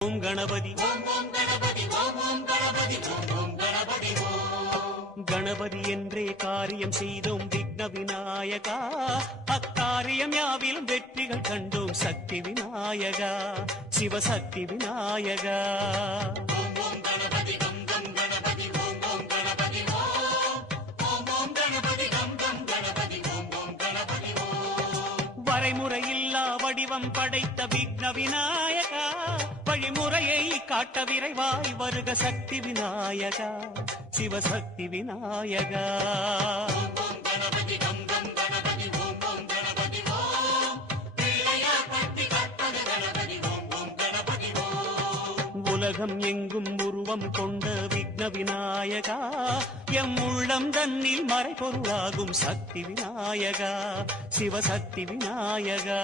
ஓம் கணபதி கணபதி என்றே காரியம் செய்தோம் விக்ன விநாயகா. அக்காரியம் யாவிலும் வெற்றிகள் கண்டோம் சக்தி விநாயகா, சிவசக்தி விநாயகா. வரைமுறையில்லா வடிவம் படைத்த விக்ன விநாயகா, வழிமுறையை காட்ட விரைவாய் வருக சக்தி விநாயகா, சிவசக்தி விநாயகா. உலகம் எங்கும் உருவம் கொண்ட விக்ன விநாயகா, எம் உள்ளம் தன்னில் மறைபொருளாகும் சக்தி விநாயகா, சிவசக்தி விநாயகா.